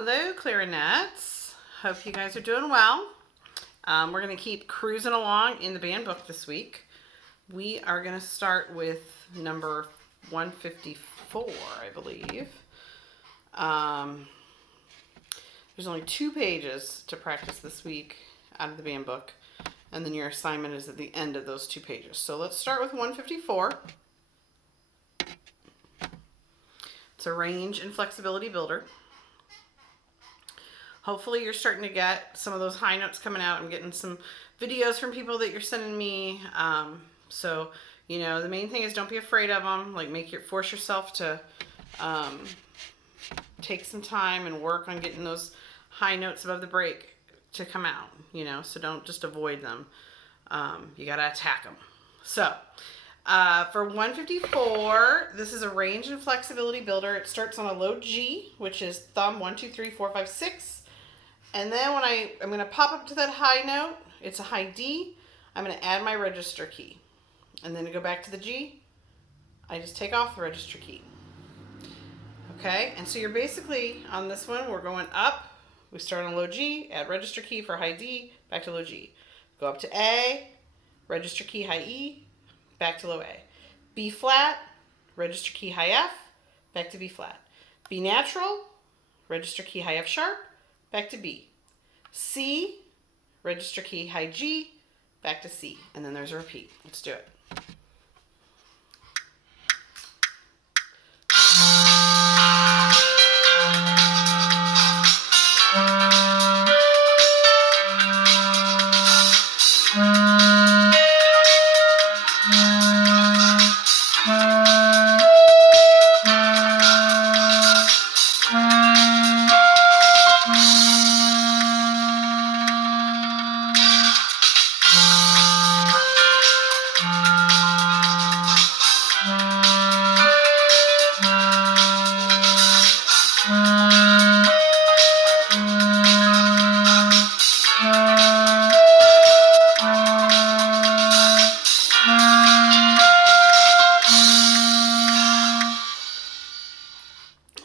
Hello, clarinets. Hope you guys are doing well. We're going to keep cruising along in the band book this week. We are going to start with number 154, I believe. There's only 2 pages to practice this week out of the band book, and then your assignment is at the end of those 2 pages. So let's start with 154. It's a range and flexibility builder. Hopefully you're starting to get some of those high notes coming out. I'm getting some videos from people that you're sending me. So, you know, the main thing is don't be afraid of them. Like force yourself to take some time and work on getting those high notes above the break to come out, you know, so don't just avoid them. You got to attack them. So, for 154, this is a range and flexibility builder. It starts on a low G, which is thumb 1, 2, 3, 4, 5, 6. And then when I'm going to pop up to that high note, it's a high D, I'm going to add my register key. And then to go back to the G, I just take off the register key. Okay, and so you're basically, on this one, we're going up. We start on low G, add register key for high D, back to low G. Go up to A, register key high E, back to low A. B flat, register key high F, back to B flat. B natural, register key high F sharp, back to B. C, register key high G, back to C. And then there's a repeat. Let's do it.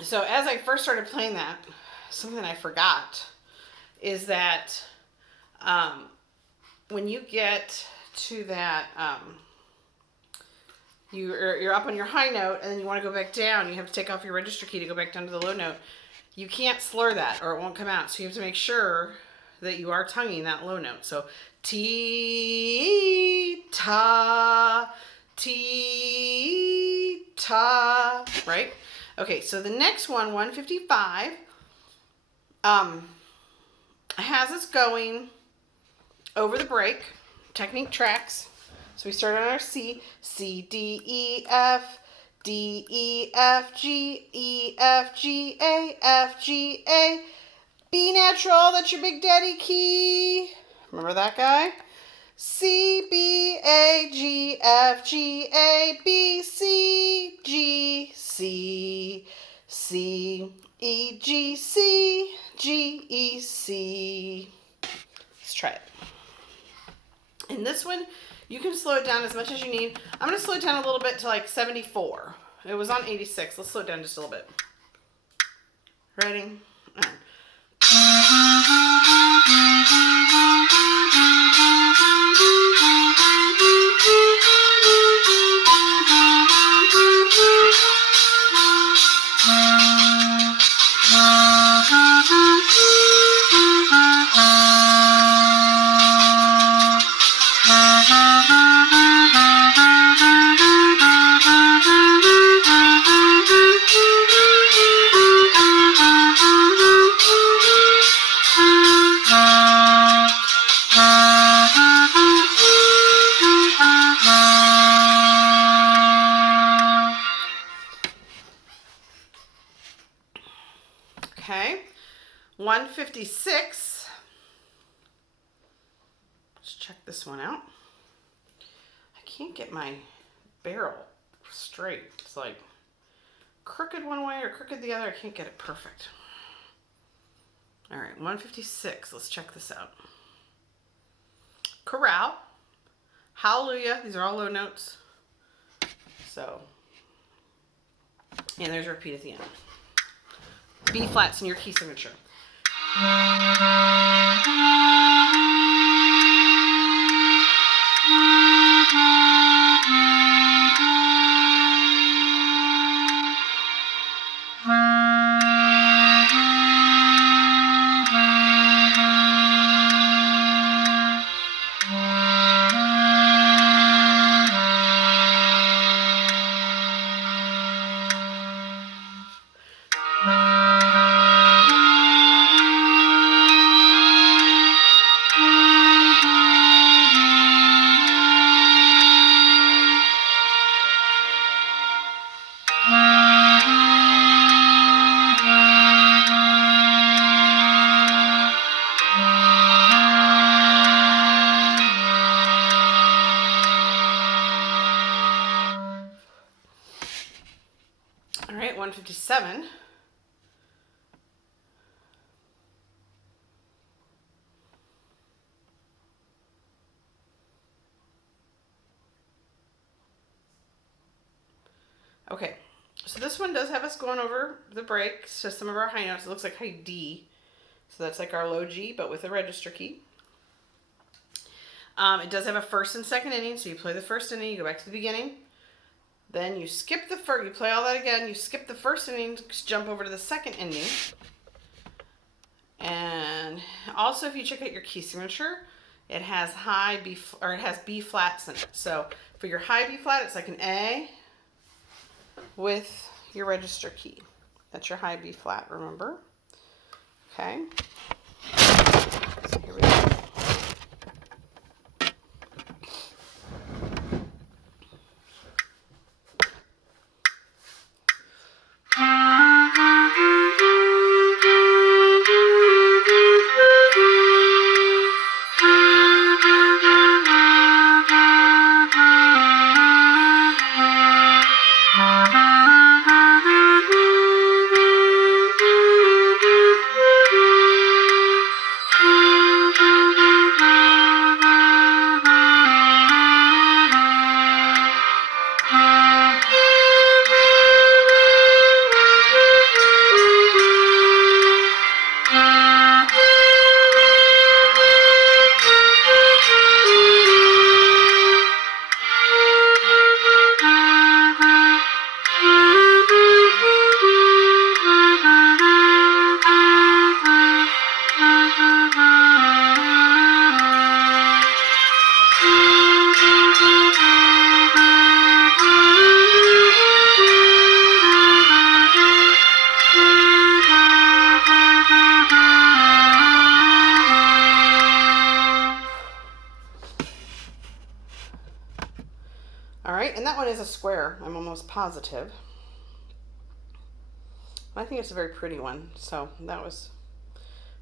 So as I first started playing that, something I forgot is that when you get to that, you're up on your high note and then you want to go back down, you have to take off your register key to go back down to the low note. You can't slur that or it won't come out. So you have to make sure that you are tonguing that low note. So T, ta, T, ta, right? Okay, so the next one, 155, has us going over the break, technique tracks. So we start on our C, C, D, E, F, D, E, F, G, E, F, G, A, F, G, A, B natural, that's your Big Daddy key. Remember that guy? C, B, A, G, F, G, A, B, C, G, C, C, E, G, C, G, E, C. Let's try it. In this one, you can slow it down as much as you need. I'm going to slow it down a little bit to like 74. It was on 86. Let's slow it down just a little bit. Ready? And okay, 156. Let's check this one out. I can't get my barrel straight. It's like crooked one way or crooked the other. I can't get it perfect. All right, 156. Let's check this out. Chorale, hallelujah. These are all low notes. So, and there's a repeat at the end. B flats in your key signature. All right, 157. Okay, so this one does have us going over the break, so some of our high notes. It looks like high D, so that's like our low G, but with a register key. It does have a first and second ending, so you play the first ending, you go back to the beginning. Then you skip the first, you play all that again, you skip the first ending, jump over to the second ending. And also if you check out your key signature, it has high B, or it has B flats in it. So for your high B flat, it's like an A with your register key. That's your high B flat, remember? Okay. So here we go. All right, and that one is a square, I'm almost positive. I think it's a very pretty one, so that was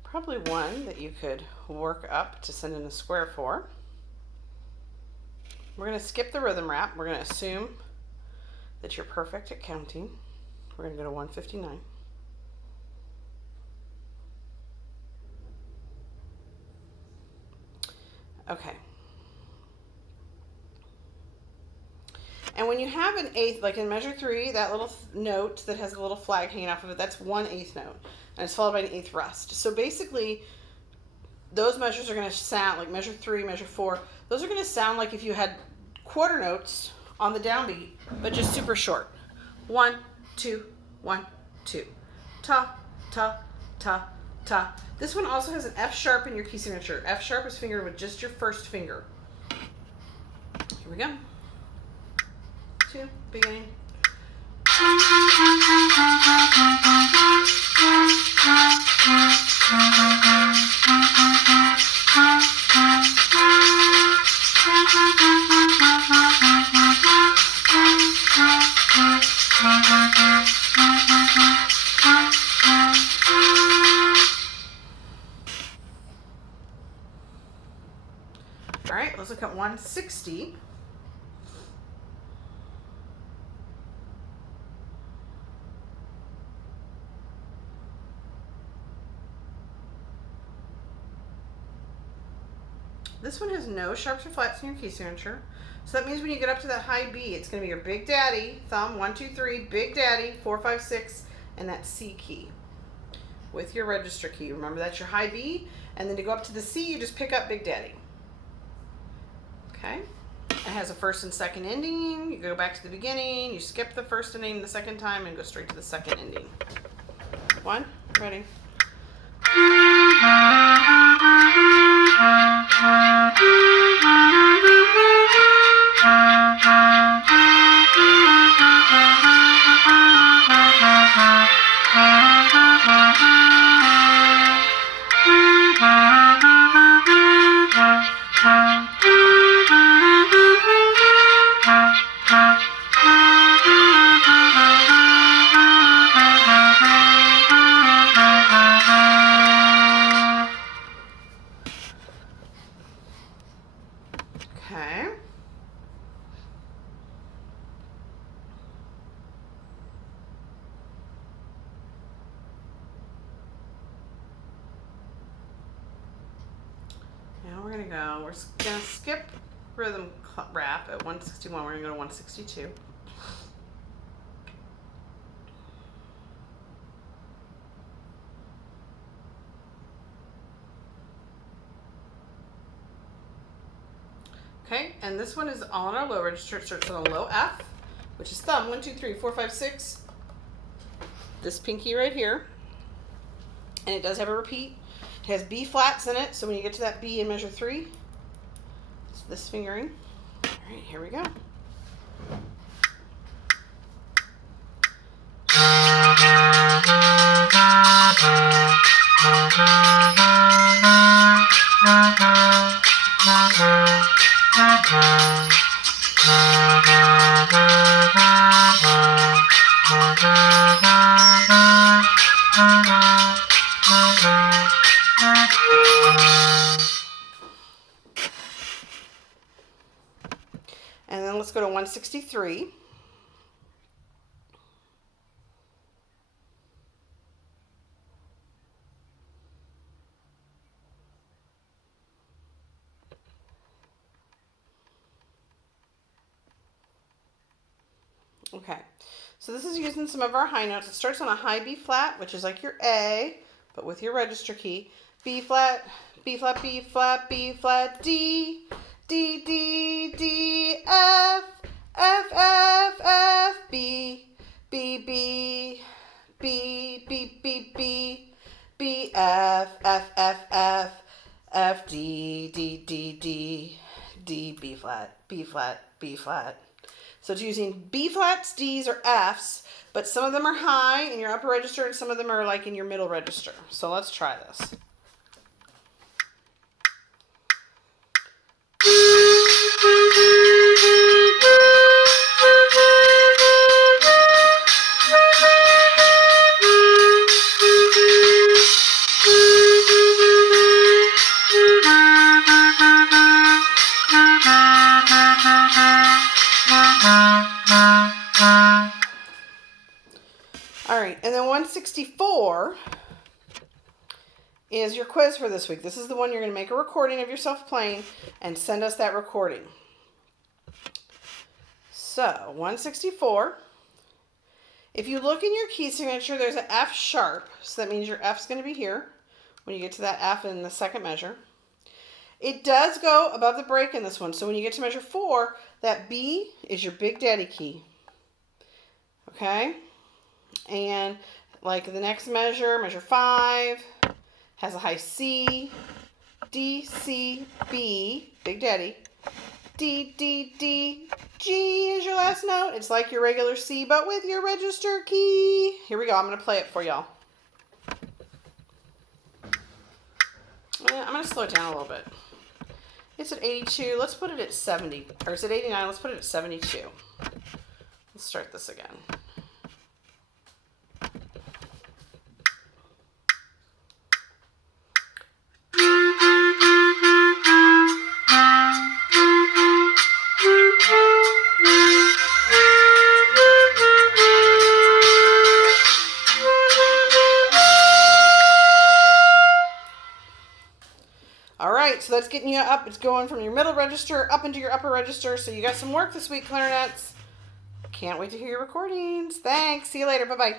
probably one that you could work up to send in a square for. We're going to skip the rhythm wrap. We're going to assume that you're perfect at counting. We're going to go to 159. Okay. And when you have an eighth, like in measure 3, that little note that has a little flag hanging off of it, that's 1/8 note. And it's followed by an 1/8 rest. So basically, those measures are going to sound like measure 3, measure 4. Those are going to sound like if you had quarter notes on the downbeat, but just super short. 1, 2, 1, 2. Ta, ta, ta, ta. This one also has an F sharp in your key signature. F sharp is fingered with just your first finger. Here we go. 2, beginning. All right, let's look at 160. This one has no sharps or flats in your key signature. So that means when you get up to that high B, it's going to be your big daddy, thumb, 1, 2, 3, big daddy, 4, 5, 6, and that C key. with your register key. Remember, that's your high B, and then to go up to the C, you just pick up Big Daddy. Okay? It has a first and second ending. You go back to the beginning, you skip the first ending the second time, and go straight to the second ending. One, ready. Okay. Now we're going to skip rhythm rap at 161. We're going to go to 162. Okay, and this one is all on our low register. It starts on a low F, which is thumb. 1, 2, 3, 4, 5, 6. This pinky right here. And it does have a repeat. It has B flats in it, so when you get to that B in measure 3, it's this fingering. All right, here we go. And then let's go to 163. Okay, so this is using some of our high notes. It starts on a high B flat, which is like your A, but with your register key. B flat, B flat, B flat, B flat, D, D, D, D, F, F, F, F, B, B, B, B, B, B, B, B, F, F, F, F, F, D, D, D, D, D, B flat, B flat, B flat. So it's using B flats, Ds, or Fs, but some of them are high in your upper register and some of them are like in your middle register. So let's try this. All right, and then 164 is your quiz for this week. This is the one you're going to make a recording of yourself playing and send us that recording. So, 164. If you look in your key signature, there's an F sharp. So that means your F's going to be here when you get to that F in the second measure. It does go above the break in this one. So when you get to measure 4, that B is your Big Daddy key. Okay? And like the next measure, measure 5, has a high C, D, C, B, Big Daddy, D, D, D, G is your last note. It's like your regular C, but with your register key. Here we go. I'm going to play it for y'all. I'm going to slow it down a little bit. It's at 82. Let's put it at 70. Or it's at 89. Let's put it at 72. Let's start this again. All right, so that's getting you up. It's going from your middle register up into your upper register. So you got some work this week, clarinets. Can't wait to hear your recordings. Thanks. See you later. Bye-bye.